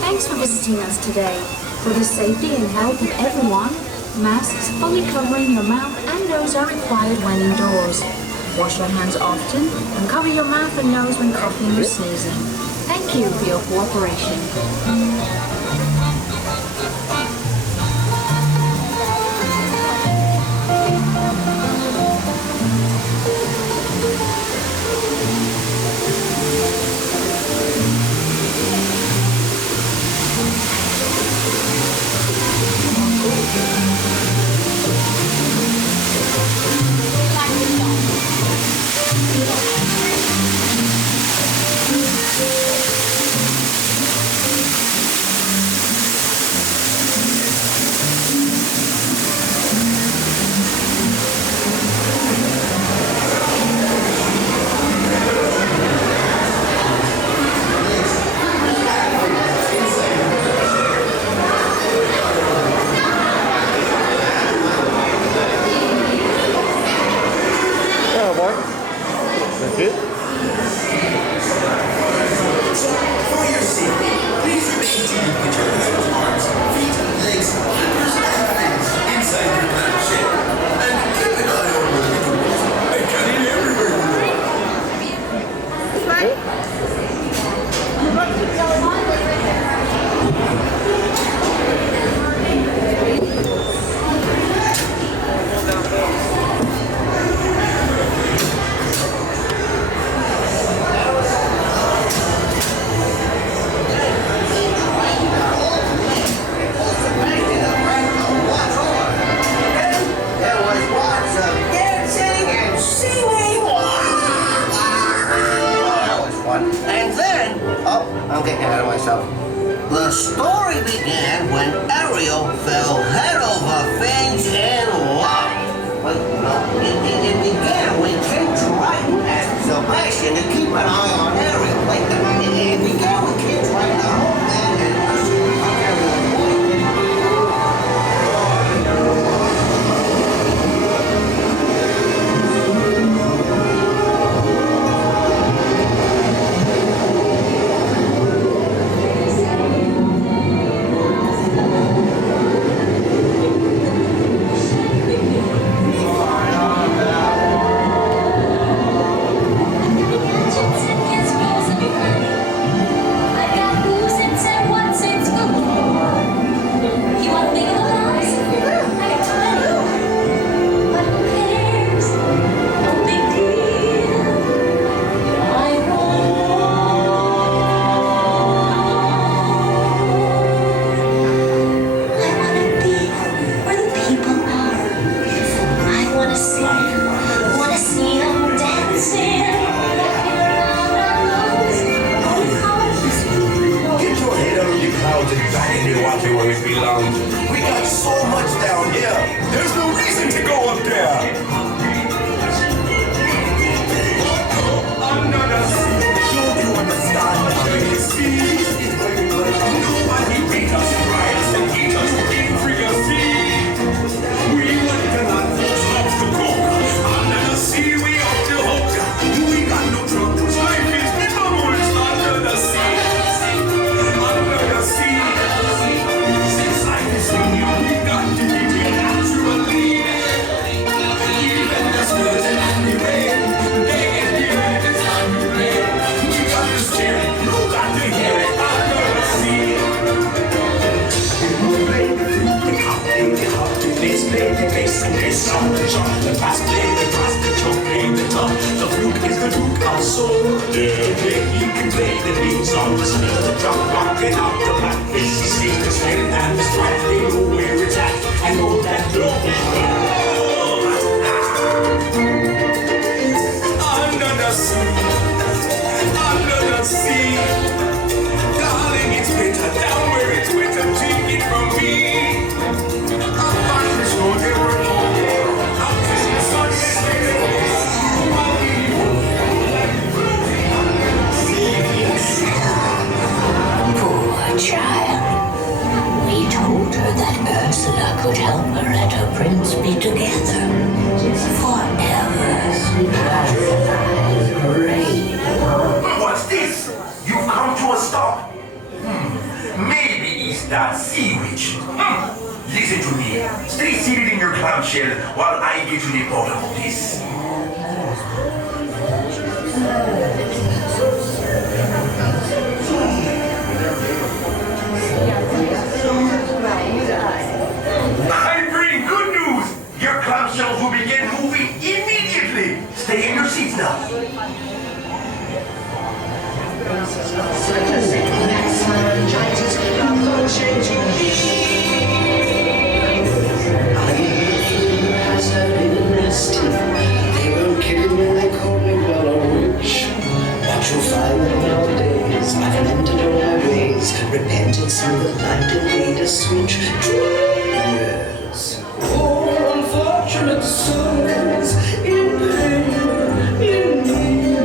Thanks for visiting us today. For the safety and health of everyone, masks fully covering your mouth and nose are required when indoors. Wash your hands often and cover your mouth and nose when coughing or sneezing. Thank you for your cooperation. The story began when Ariel fell head over fins in love. Well, no, it began when King Triton asked Sebastian to keep an eye on Ariel. Like, it began with King Triton, the whole man, and could help her and her prince be together. For that sea witch. Listen to me. Stay seated in your clamshell while I get to the bottom of this. I bring good news! Your clamshells will begin moving immediately! Stay in your seats now. They won't kill me, they call me Bella Witch. But you'll find that nowadays I've amended all my ways. Repentance in the light and made a switch. Yes. Poor unfortunate souls in pain, in need.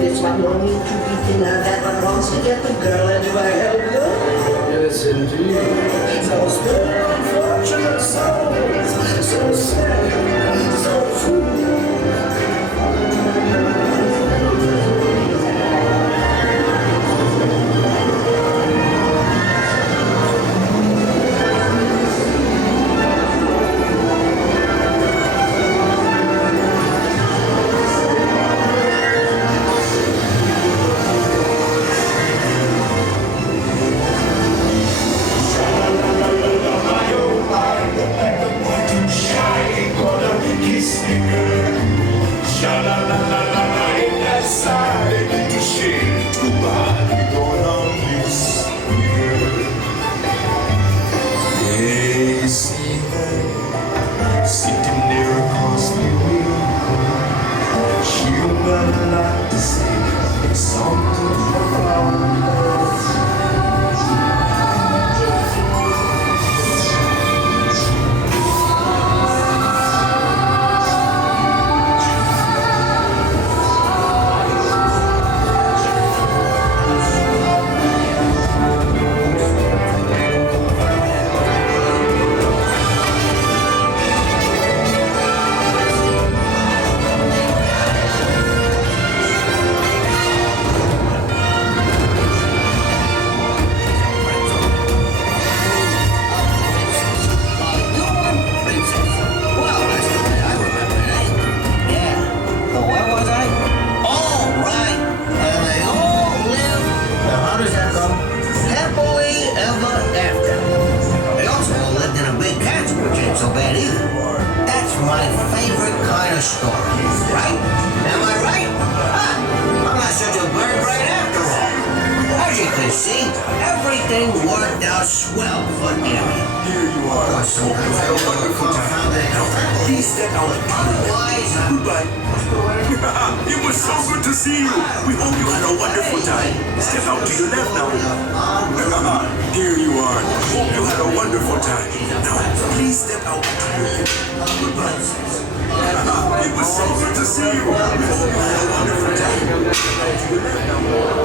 This one longing to be thinner, that one wants to get the girl, and do I help them? Yes, indeed. Those poor unfortunate souls, so sad, so true. It was so good to see you. We hope you had a wonderful time. Step out to your left now. There you are. Hope you had a wonderful time. Now, please step out to your left. Goodbye. It was so good to see you. We hope you had a wonderful time. Step out to your left now.